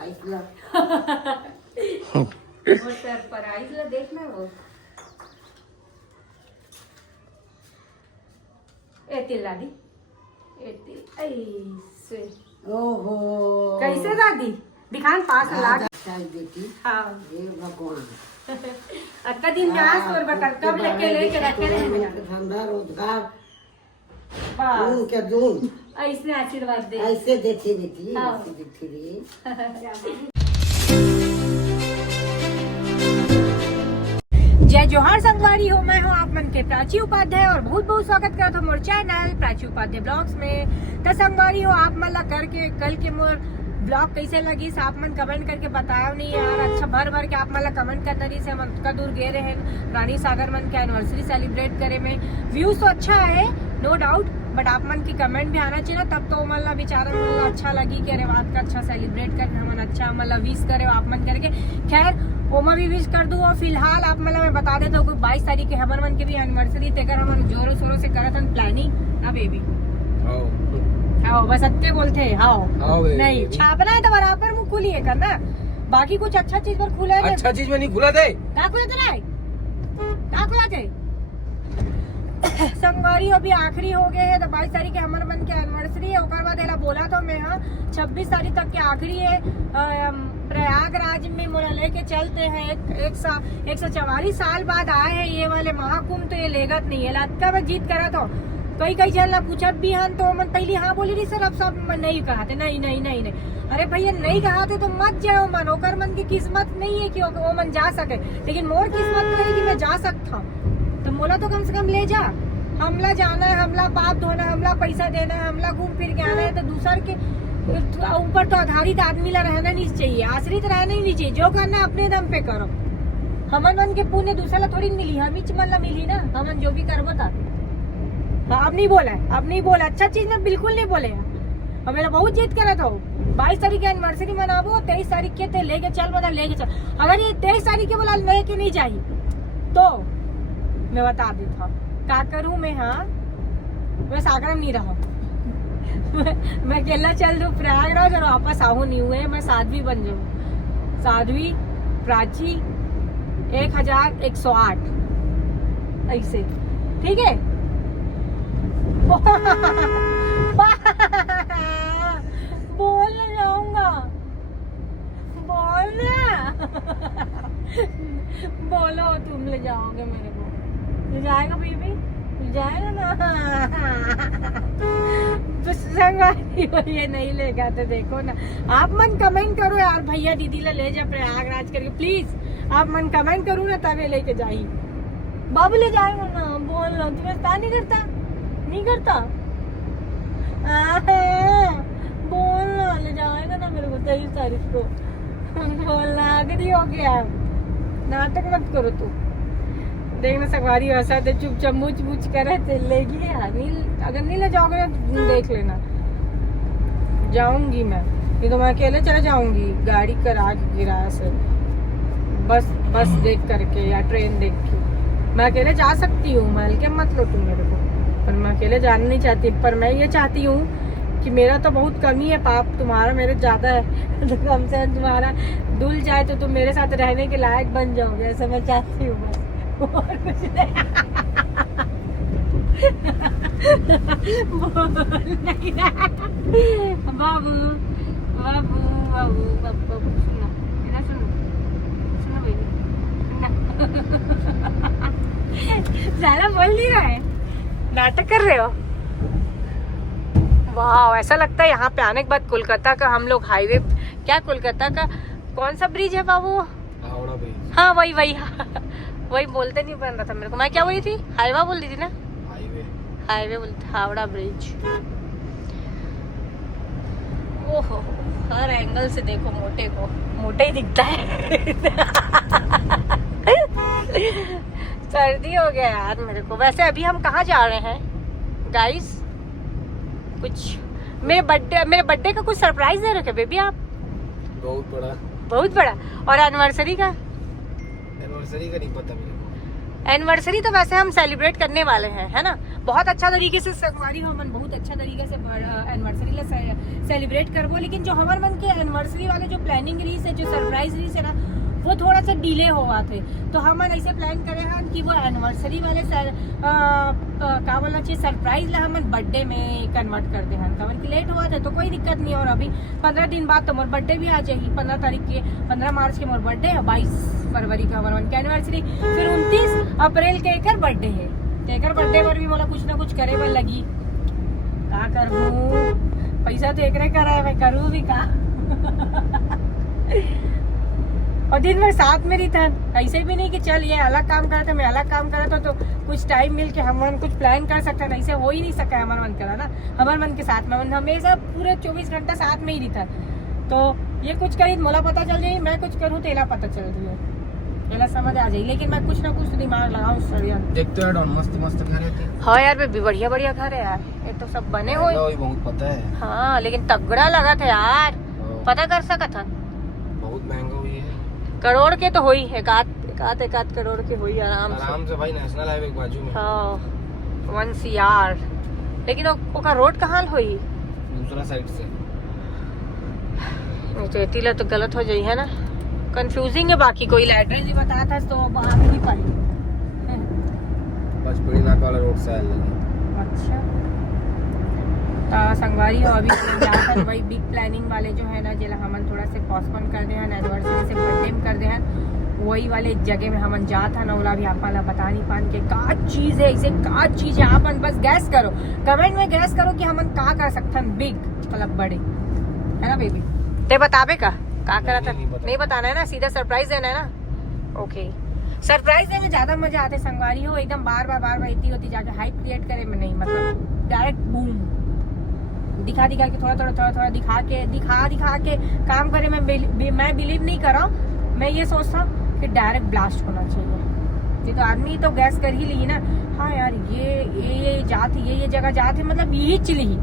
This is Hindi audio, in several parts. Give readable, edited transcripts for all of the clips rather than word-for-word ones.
सरप्राइज ला वो सरप्राइज ला देखना वो एतिल दादी एतिल ऐसे ओहो कैसे दादी दिखान पास ला बेटी हाँ हे भगवान अक्का दिन जहाँ सोर बकर कब लेके रखे रहे धंधा रोजगार बस दून के दून ऐसे आशीर्वाद दे ऐसे देती बेटी हाँ। ऐसे देती रे जय जोहार संगवारी हो, मैं हूँ आप मन के प्राची उपाध्याय और बहुत बहुत स्वागत करता हूँ मोर चैनल प्राची उपाध्याय ब्लॉग्स में। तो संगवारी हो आप मन ला करके कल के मोर ब्लॉग कैसे लगी आप मन कमेंट करके बताया नहीं यार। अच्छा भर भर के आप मन ला कमेंट करना रही से हम का दूर गए रहे रानी सागर मन के एनिवर्सरी सेलिब्रेट करे में। व्यूज तो अच्छा है नो डाउट, बट आप मन की कमेंट भी आना चाहिए ना, तब तो मन ला बेचारा मन ला अच्छा लगी कि अरे बात का अच्छा सेलिब्रेट करना मन अच्छा मतलब विश करे आप मन करके। खैर ओमा भी विश कर दूँ और फिलहाल आप मतलब मैं बता देता हूँ 22 तारीख के हमर मन के भी एनिवर्सरी तेकर हम जोरों शोरों से करत हन प्लानिंग ना बेबी। हाँ बस अत्ते बोलते हाँ नहीं छापना है तो बराबर मुँह खुलिए करना, बाकी कुछ अच्छा चीज पर खुला है। अच्छा चीज में नहीं खुला दे का खुला थे संगवारी अभी आखिरी हो गए है। तो 22 तारीख के हमर मन के एनिवर्सरी है, ओकर बाद एला बोला तो मैं हाँ 26 तारीख तक के आखिरी है। प्रयागराज में मोला लेके चलते हैं 144 साल बाद आए हैं ये वाले महाकुंभ। तो ये लेगत नहीं है लटका में जीत करा तो कई जन ला पूछत भी हन तो मन पहले हाँ बोली रही सर अब सब नहीं कहा थे नहीं। अरे भैया नहीं कहा थे तो मत जाओ मन, ओकर मन की किस्मत नहीं है कि वो मन जा सके, लेकिन मोर किस्मत तो है कि मैं जा सकता हूँ। तो मोला तो कम से कम ले जा, हमला जाना है, हमला पाप धोना है, हमला पैसा देना है, हमला घूम फिर के आना है। तो दूसर के ऊपर तो आधारित आदमी ला रहना नहीं चाहिए, आश्रित रहना ही नहीं चाहिए। जो करना अपने दम पे करो। हमन मन के पुण्य दूसरा ला थोड़ी मिली, हम ही मन ला मिली ना, हमन जो भी करबो था। अब नहीं बोला अच्छा चीज में बिल्कुल नहीं बोले। हमें बहुत जीत करे तो 22 तारीख की एनिवर्सरी मनाबो, 23 तारीख के थे लेके चल मतलब लेके चल। अगर ये 23 तारीख के बोला लेके नहीं चाहिए तो मैं बता देता हूँ क्या करूँ मैं। हाँ मैं सागर में नहीं रहा मैं अकेला चल दूँ प्रयागराज और वापस आहू नहीं हुए, मैं साध्वी बन जाऊँ। साध्वी प्राची 1108 ऐसे ठीक है। बोलना जाऊंगा बोलना बोलो तुम ले जाओगे मेरे को, ले जाएगा बेबी ले जाएगा ना तो संगवारी ये नहीं लेगा तो देखो ना। आप मन कमेंट करो यार भैया दीदी ले जा प्रयागराज करके प्लीज, आप मन कमेंट करो ना तभी लेके जाइए। बाबू ले जाएगा ना बोल लो, तुम्हें पता नहीं करता बोलना ले जाएगा ना मेरे को 23 तारीख को बोलना आखिरी हो गया। नाटक मत करो तू, देखना संगवारी वैसा थे चुपचाप मुच करे थे लेगी यार। अगर नहीं ले जाओगे ना देख लेना, जाऊंगी मैं, नहीं तो मैं अकेले चले जाऊंगी गाड़ी करा के किराया से, बस देख करके या ट्रेन देख के। मैं अकेले जा सकती हूँ, मैं हल्के मत लो तुम मेरे को, पर मैं अकेले जाना नहीं चाहती। पर मैं ये चाहती हूँ कि मेरा तो बहुत कमी है पाप, तुम्हारा मेरे ज्यादा है तो कम से कम तुम्हारा धुल जाए तो तुम मेरे साथ रहने के लायक बन जाओगे, ऐसा मैं चाहती हूँ बस, और कुछ नहीं। नहीं बाबू बाबू बाबू बाबू सुनो बेबी ज्यादा बोल नहीं रहा है, नाटक कर रहे हो। वाह ऐसा लगता है यहाँ पे आने के बाद कोलकाता का हम लोग हाईवे, क्या कोलकाता का कौन सा ब्रिज है बाबू? हावड़ा ब्रिज। हाँ वही बोलते नहीं बन रहा था मेरे को, मैं क्या बोली थी? हाईवा बोल रही थी ना, हाईवे बोलते, हावड़ा ब्रिज। ओहो हर एंगल से देखो मोटे ही दिखता है सर्दी हो गया यार मेरे को। वैसे अभी हम कहाँ जा रहे हैं गाइस? कुछ मेरे बर्थडे का कुछ सरप्राइज दे रखे बेबी आप? बहुत बड़ा। और एनिवर्सरी का नहीं पता मेरे को। एनिवर्सरी तो वैसे हम सेलिब्रेट करने वाले हैं है ना, बहुत अच्छा तरीके से संगवारी हमन बहुत अच्छा तरीके से एनिवर्सरी ला सेलिब्रेट करबो, लेकिन जो हमर मन के एनिवर्सरी वाले जो प्लानिंग रही है, जो सरप्राइज रही है ना, वो थोड़ा सा डिले हुआ थे। तो हमन ऐसे प्लान करे हैं कि वो एनिवर्सरी वाले का बोलना चाहिए सरप्राइज ला हमन बर्थडे में कन्वर्ट कर दे हैं। कवन की लेट हुआ था तो कोई दिक्कत नहीं। और अभी 15 दिन बाद तो मोर बर्थडे भी आ जाएगी। 15 मार्च के मोर बर्थडे है, 22 फरवरी का हमर मन के एनिवर्सरी, फिर 29 अप्रैल के एकर बर्थडे है। तो एकर बर्थडे पर भी मोला कुछ ना कुछ करे बर लगी। का करूँ, पैसा तो एकरे कर है, मैं करूँ भी का और दिन भर साथ में रहता है। ऐसे भी नहीं कि चल ये अलग काम करा था, मैं अलग काम करा था, तो कुछ टाइम मिल के हम कुछ प्लान कर सकते हैं। ऐसे हो ही नहीं सका हमारा मन करा ना, हमारे मन के साथ में हमेशा पूरे 24 घंटा साथ में ही रहता। तो ये कुछ करी मोला पता चल जाए, मैं कुछ करूँ तो एला पता चल रही है, समझ आ जाए। लेकिन मैं कुछ ना कुछ दिमाग लगाऊं। देखते हैं मस्त मस्त घर है। हाँ यार बेबी, बढ़िया बढ़िया घर है यार, ये तो सब बने हुए बहुत पता है। हाँ लेकिन तगड़ा लगा था यार, पता कर सका था। बहुत महंगा हुई है, करोड़ के तो हुई, एक आध करोड़ के हुई आराम से भाई। नेशनल हाईवे के बाजू में। हाँ 1 CR। लेकिन ओका रोड कहाँ हुई? दूसरा साइड से। चेती ला तो गलत हो जाई है ना, कंफ्यूजिंग है। बाकी कोई एड्रेस ही बताया था तो अब आ नहीं पाई। बस बड़ी नाका वाला रोड से आया लगी। अच्छा संगवारी हो अभी जाकर वही बिग प्लानिंग वाले जो है ना, जिला हमन थोड़ा से पोस्टपोन कर दे हैं, एनिवर्सरी से बर्थडे में कर दे हैं, वही वाले जगह में हमन जात है ना, ओला भी आपा ला बता नहीं पान के का चीज है, इसे का चीज है। आपन बस गैस करो, कमेंट में गैस करो कि हमन का कर सकते हैं बिग, मतलब बड़े, है ना बेबी? ते बताबे का करा था? नहीं बताना है ना, सीधा सरप्राइज देना है ना। ओके, सरप्राइज देने में ज्यादा मजा आते संगवारी हो, एकदम बार बार इतनी होती जाके हाइप क्रिएट करे में नहीं, मतलब डायरेक्ट बूम दिखा के थोड़ा दिखा के काम करे। मैं बिलीव नहीं कर रहा हूँ, मैं ये सोचता हूँ कि डायरेक्ट ब्लास्ट होना चाहिए। ये तो आदमी तो गैस कर ही ली ना, हाँ यार ये जात ये जगह जात है, मतलब यही चली ही,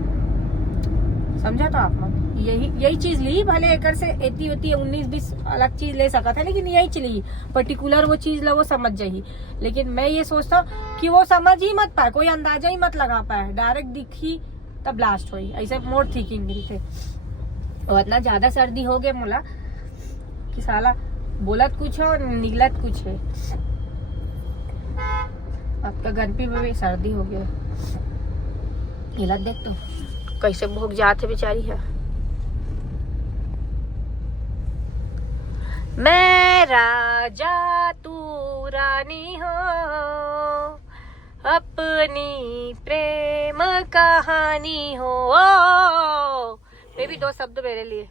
समझा तो आप यही चीज ली। भले एकर से 19-20 अलग चीज ले सका था, लेकिन यही चली पर्टिकुलर वो चीज ला वो समझ जाही। लेकिन मैं ये सोचता हूँ कि वो समझ ही मत पाए, कोई अंदाजा ही मत लगा पाए, डायरेक्ट दिखी तब ब्लास्ट हुई। ऐसे मोर थिंकिंग थे। और इतना ज्यादा सर्दी हो गया मोला कि साला बोलत कुछ है और निगलत कुछ है। आपका गर्मी में भी सर्दी हो गया, हिलत देख तो कैसे भोग जाते बेचारी है। मैं राजा तू रानी हो, अपनी प्रेम कहानी हो। बेबी 2 शब्द मेरे लिए।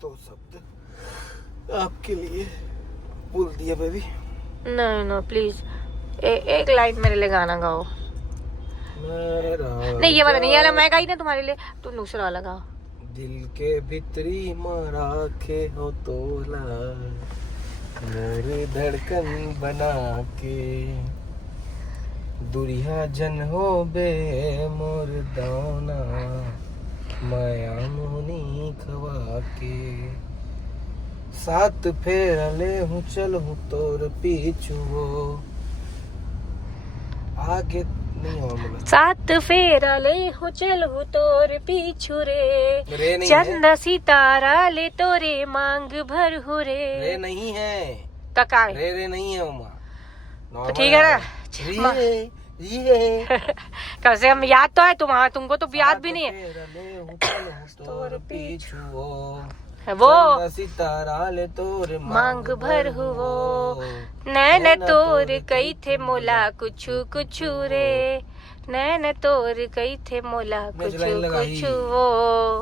2 शब्द आपके लिए बोल दिया बेबी। नो प्लीज, एक लाइन मेरे लिए गाना गाओ। नहीं ये वाला नहीं, ये वाला मैं गाई ना तुम्हारे लिए, तुम दूसरा वाला गाओ। दिल के भीतरी मराखे हो तोला, मोर धड़कन बना के, दुरिया जन हो बे मोर दाना, माया मोनी खवा के, साथ फेर ले हूँ चल हूँ तोर पीछू, आगे नहीं हो बोला। साथ फेरा ले हो चल हो तोर पीछू रे, चंदा सितारा ले तोरे मांग भर हो रे। रे नहीं है काका, रे नहीं है उमा, तो ठीक है ना। कम से कम याद तो है तुम्हारा, तुमको तो याद भी नहीं है। तोर पीछू वो सितारा ले तोर मांग भर हुओ, नैन तोर कई थे मोला कुछ रे, नैन तोर कई थे मोला कुछ वो।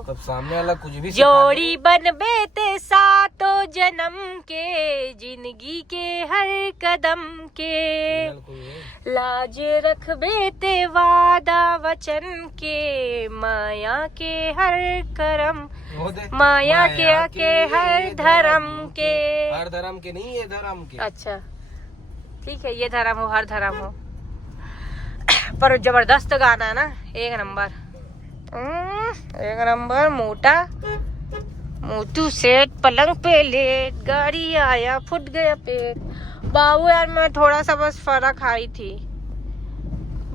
तब सामने वाला कुछ भी जोड़ी बनबे ते सातो जन्म के, जिंदगी के हर कदम के, लाज रखबे ते वादा वचन के, माया के हर करम, माया के हर धर्म के। हर धर्म के नहीं, ये धर्म के। अच्छा ठीक है, ये धर्म हो हर धर्म हो, पर जबरदस्त गाना है ना, एक नंबर मोटू सेठ पलंग पे लेट, गाड़ी आया फुट गया पेट। बाबू यार मैं थोड़ा सा बस फर्क आई थी,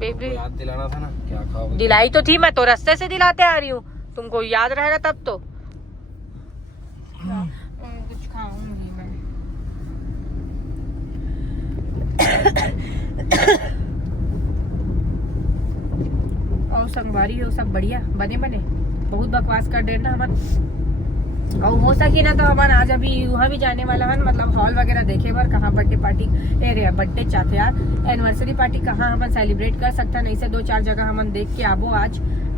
बेबी याद दिलाना था ना क्या खाओगे। दिलाई तो थी, मैं तो रास्ते से दिलाते आ रही हूँ, तुमको याद रहेगा तब तो। कुछ खाऊंगी मैं। और संगवारी हो सब बढ़िया बने बने, बहुत बकवास कर देना हमारे। और हो सके ना तो हमारे आज अभी वहाँ भी जाने वाला है, मतलब हॉल वगैरह देखे बार कहाँ बर्थडे पार्टी बर्थडे चाहते यार, एनिवर्सरी पार्टी कहाँ हम सेलिब्रेट कर सकता, नहीं से 2-4 जगह हम देख के आबो।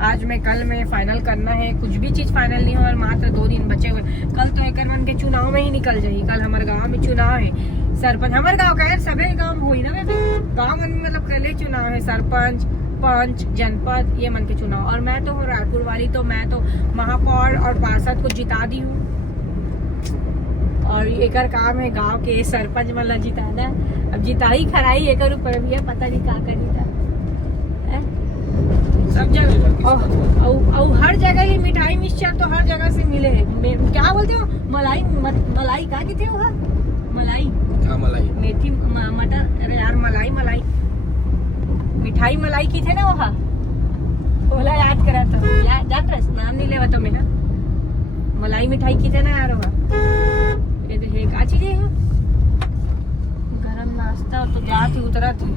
आज में कल में फाइनल करना है, कुछ भी चीज फाइनल नहीं हो और मात्र 2 दिन बचे हुए। कल तो एक के चुनाव में ही निकल जाये। कल हमारे गाँव में चुनाव है, सरपंच हमारे गाँव का है, सभी गाँव हुई ना गाँव में, मतलब कल चुनाव है, सरपंच पंच जनपद ये मन के चुनाव। और मैं तो हूँ रायपुर वाली, तो मैं तो महापौर और पार्षद को जिता दी हूँ। और एक काम है गांव के सरपंच मतलब जिताना। अब जिताई खराई एक ऊपर भी है, पता नहीं क्या करी था सब जगह। और हर जगह ही मिठाई मिक्सचर तो हर जगह से मिले है। क्या बोलते हो मलाई मलाई क्या कहते हो? मलाई मेथी मटर, अरे यार मलाई मिठाई मलाई की थे ना वहाँ, बोला याद करा तो जान रहा नाम नहीं लेवा तो मैं ना, मलाई मिठाई की थे ना यार वहाँ। ये क्या चीज है? गरम नाश्ता तो जाती उतरा थी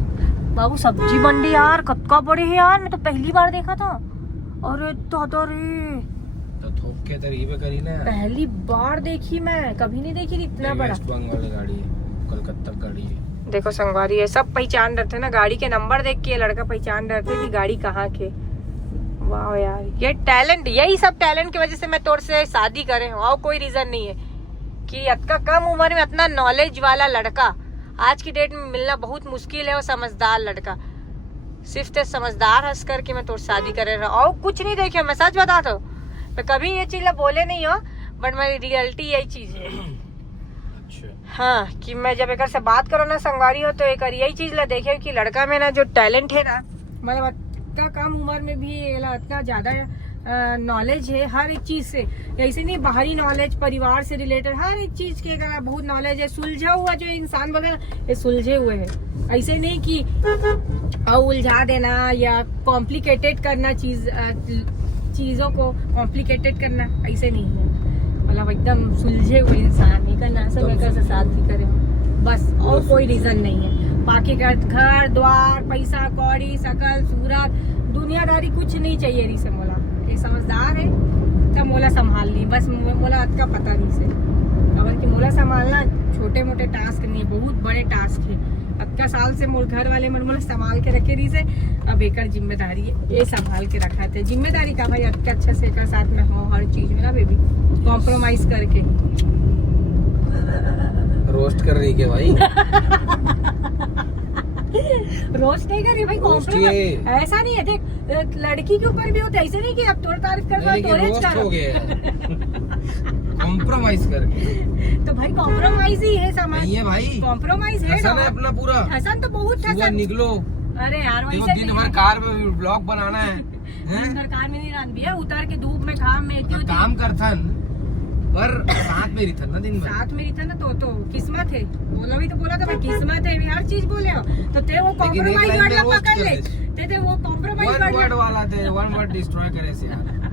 बाबू। सब्जी मंडी यार कतका बड़े है यार, मैं तो पहली बार देखा था। अरे तो रे तो थोक के तरीके करी ना, पहली बार देखी मैं, कभी नहीं देखी इतना बड़ा। वेस्ट बंगाल गाड़ी है, कलकत्ता गाड़ी है। देखो संगवारी है, सब पहचान रहे थे ना, गाड़ी के नंबर देख के लड़का पहचान रहे थे कि गाड़ी कहाँ के। वाह यार ये टैलेंट, यही सब टैलेंट की वजह से मैं तोड़ से शादी करे हूँ, और कोई रीजन नहीं है कि इतना कम उम्र में इतना नॉलेज वाला लड़का आज की डेट में मिलना बहुत मुश्किल है। और समझदार लड़का, सिर्फ ते समझदार हंस करके मैं तोड़ शादी करे रहा, और कुछ नहीं देखे। मैं सच बता दो, मैं कभी ये चीज बोले नहीं हो, बट मेरी रियलिटी यही चीज है। हाँ कि मैं जब एक से बात करो ना संगवारी हो, तो एक यही चीज ला देखे कि लड़का में ना जो टैलेंट है ना, मतलब इतना कम उम्र में भी इतना ज्यादा नॉलेज है हर एक चीज से। ऐसे नहीं बाहरी नॉलेज, परिवार से रिलेटेड हर एक चीज के बहुत नॉलेज है। सुलझा हुआ जो इंसान बोले ना, ये सुलझे हुए है। ऐसे नहीं कि उलझा देना या कॉम्प्लिकेटेड करना, चीजों को कॉम्प्लिकेटेड करना, ऐसे नहीं है। मतलब एकदम सुलझे हुए इंसान ही करना सब एक से शादी करे बस, और कोई रीजन नहीं है। बाकी घर द्वार पैसा कौड़ी सकल सूरत दुनियादारी कुछ नहीं चाहिए। री से मोला ये समझदार है तब मोला संभाल ली, बस मोला का पता नहीं से खबर कि मोला संभालना छोटे मोटे टास्क नहीं है, बहुत बड़े टास्क है। अक्का साल से मोर घर वाले मोला संभाल के रखे रही से, अब एक जिम्मेदारी है ये संभाल के रखा थे। जिम्मेदारी का भाई अक्का अच्छे से एक साथ में हो हर चीज में ना बेबी, कॉम्प्रोमाइज करके। रोस्ट कर रही है भाई। रोस्ट नहीं करी भाई, कॉम्प्रोमाइज ऐसा नहीं है। देख लड़की के ऊपर भी होता है, ऐसे नहीं कि अब तोड़ तारीफ कर कॉम्प्रोमाइज करके। तो भाई कॉम्प्रोमाइज ही है समाज, नहीं है भाई, कॉम्प्रोमाइज है हसन है अपना पूरा। हसन तो बहुत हसन, निकलो। अरे यार वैसे दिन भर कार में ब्लॉग बनाना है, कार में नहीं रात भी है, उतर के धूप में घाम में काम करथन पर साथ में रिथन ना, दिन भर साथ में रिथन ना, तो किस्मत है। बोला भी तो बोला था मैं, किस्मत है, हर चीज बोले हो तो ते वो कॉम्प्रोमाइज वाला पकड़ ले, ते वो कॉम्प्रोमाइज वर्ड वाला थे, वन वर्ड डिस्ट्रॉय करे से यार।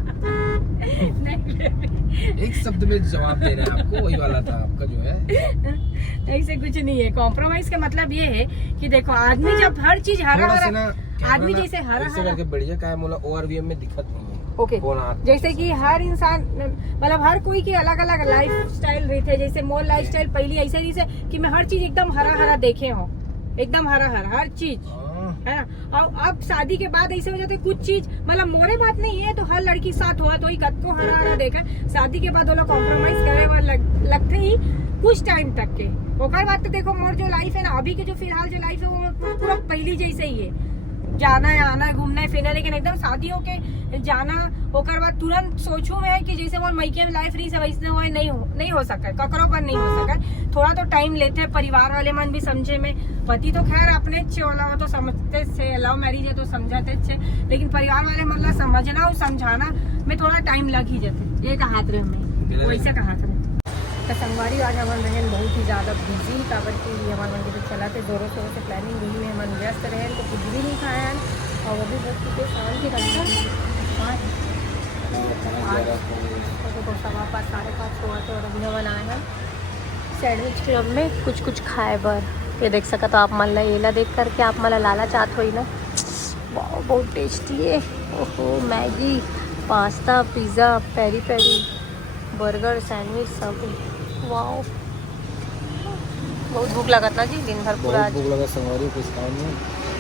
एक शब्द में जवाब दे रहे हैं आपको, वही वाला था आपका जो है। ऐसे कुछ नहीं है। कॉम्प्रोमाइज का मतलब ये है कि देखो आदमी जब हर चीज हरा आदमी जैसे हरा करके बढ़िया का मोला ओवरव्यू में दिक्कत नहीं है। ओके जैसे कि हर इंसान मतलब हर कोई की अलग अलग लाइफ स्टाइल रहते हैं। जैसे मोर लाइफ स्टाइल पहली ऐसे नहीं से कि मैं हर चीज एकदम हरा हरा देखे हूँ, एकदम हरा हरा हर चीज है ना। और अब शादी के बाद ऐसे हो जाते कुछ चीज, मतलब मोरे बात नहीं है तो हर लड़की साथ हुआ तो ही कद को हरा हरा देखा। शादी के बाद वो लोग कॉम्प्रोमाइज करे हुआ लगते ही कुछ टाइम तक के। ओकर बाद तो देखो मोर जो लाइफ है ना, अभी के जो फिलहाल जो लाइफ है वो पूरा पहली जैसे ही है, जाना है आना घूमना फिरना। लेकिन एकदम शादियों के जाना ओकर बाद तुरंत सोचू मैं कि जैसे वो मैके में लाइफ रही वैसे वो नहीं हो सका, ककरों पर नहीं हो सका। थोड़ा तो टाइम लेते हैं, परिवार वाले मन भी समझे में। पति तो खैर अपने वाला तो समझते थे, लव मैरिज है तो समझते थे, लेकिन परिवार वाले मतलब समझना और समझाना में थोड़ा टाइम लग ही जाते। ये कहात रहे हमें वैसे कहात रहे। तो संगवारी आज हमारे बहन बहुत ही ज़्यादा बिजी काबर की हमारे मंदिर में चला थे जोरों शोरों से प्लानिंग वही में हम व्यस्त रहे तो कुछ भी नहीं खाया है और वो भी बस के शाम की रखा तो 5:15 5:30 हुआ तो और अभी हम आए हैं सैंडविच क्लब में कुछ खाए बर ये देख सका तो आप मला येला देख करके आप मला लाला चाहत हो ना वाह बहुत टेस्टी है ओहो Maggi pasta pizza peri peri burger sandwich सब वाह बहुत भूख लगा था जी दिन भर पूरा भूख लगा संगवारी कुछ काम में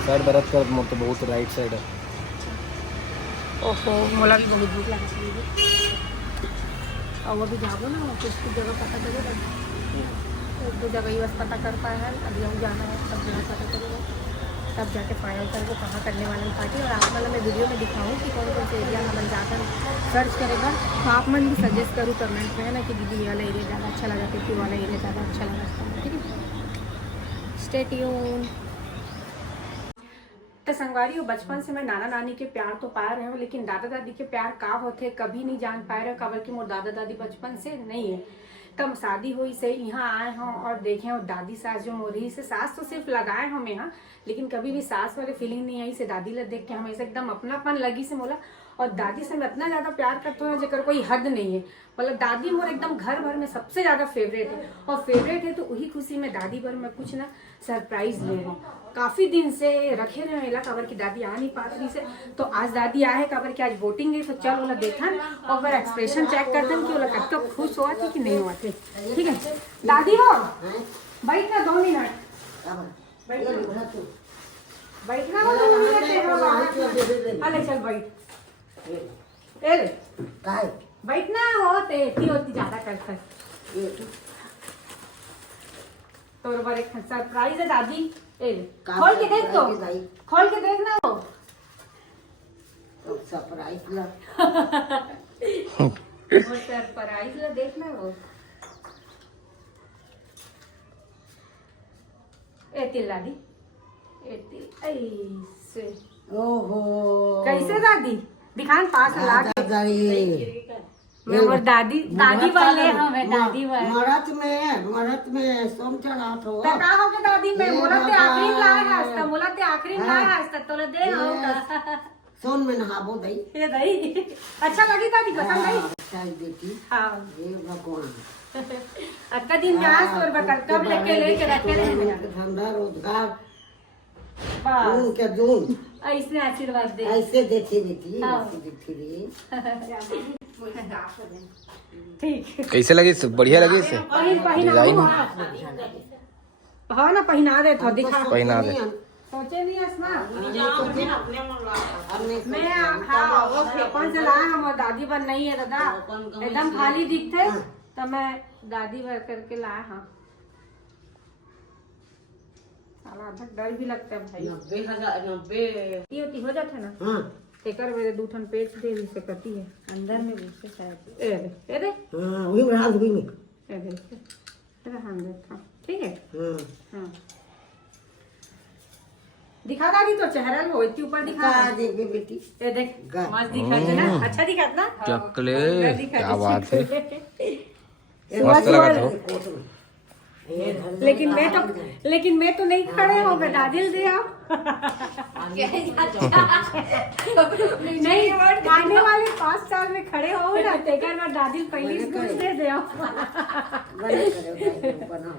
साइड बरत कर मोर तो बहुत राइट साइड है ओहो मोला भी बहुत भूख लगा थी और वो भी जाओ ना कुछ जगह पता चलेगा एक दो जगह ही बस पता कर पाए हैं अभी हम जाना है सब जगह पता चलेगा तब जाके फाइनल करके कहाँ करने वाले हैं पार्टी और आप मतलब मैं वीडियो में दिखाऊँ कि कौन कौन से एरिया हम जाकर सर्च करेगा तो आप मन भी सजेस्ट करूँ कमेंट में है ना कि दीदी ये वाला एरिया ज़्यादा अच्छा लगा कि वाला एरिया ज़्यादा अच्छा लगा ठीक है स्टे ट्यून। तो संगवारी हो बचपन से मैं नाना नानी के प्यार तो पाए रहे हूँ लेकिन दादा दादी के प्यार का होते कभी नहीं जान पाए रहे काबर कि मोर दादा दादी बचपन से नहीं है तब शादी हुई से यहाँ आए हों और देखे और दादी सास जो मोरी से सास तो सिर्फ लगाए हम यहाँ लेकिन कभी भी सास वाले फीलिंग नहीं आई से दादी ला देख के हम ऐसे एकदम अपनापन लगी से मोला और दादी से मैं इतना ज़्यादा प्यार करते हैं जेकर कोई हद नहीं है मतलब दादी मोर एकदम घर भर में सबसे ज़्यादा फेवरेट है और फेवरेट है तो वही खुशी में दादी भर में कुछ ना सरप्राइज ले रहे काफ़ी दिन से रखे रहे मेला काबर की दादी आ नहीं पात रही से तो आज दादी आए काबर की आज वोटिंग है तो चल ओला देखन और फिर एक्सप्रेशन चेक करतन कि ओला कब खुश हुआ थी कि नहीं हुआ थे ठीक है दादी हो बैठना 2 मिनट बैठना हो 2 मिनट अरे चल बैठ बैठना हो ते होती ज्यादा करता तो बार एक सरप्राइज है दादी खोल के देख तो खोल के देखना हो सरप्राइज ला देखना हो तिल दादी ऐसे ओहो कैसे दादी दिखान पास ला के मैं और दादी वाले हमें दादी वाले मरत में सोम चढ़ा तो का हो के दादी मैं मोला ते आखिरी लाए हस्ता मोला ते आखिरी लाए हस्ता तोले दे होगा सोन में नहाबो दई ये दई अच्छा लगी दादी पसंद आई चाय बेटी हां ये भगवान अक्का दिन प्यास और बकर कब लेके रखे रहे धंधा रोजगार बस के दून ऐसे आशीर्वाद दे ऐसे देती बेटी ऐसे देती रे ठीक कैसे लगी बढ़िया लगी इसे डिजाइन हाँ ना पहना दे तो दिखा पहना दे सोचे नहीं असना मैं हाँ वो फेपन से लाया हमारे दादी बन नहीं है दादा एकदम खाली दिखते तो मैं दादी भर करके लाया हाँ डर भी लगता है भाई 90,000 90 हो जाता है ना तेकर मेरे 2 ठन पेट दे से कटी है अंदर में घुसे शायद ए दे हां वही रहा वही में ए दे तेरा हम देखा ठीक है हां दिखा दादी तो चेहरा में होती ऊपर दिखा देख बेटी ए देख मस्त दिखा है ना अच्छा दिखा ना चॉकलेट क्या बात है मस्त लगा तो लेकिन मैं तो नहीं खड़े हो मैं दादिल दे आओ नहीं आने वाले 5 साल में खड़े हो ना तेकर मैं दादिल पहली स्कूल दे आओ बना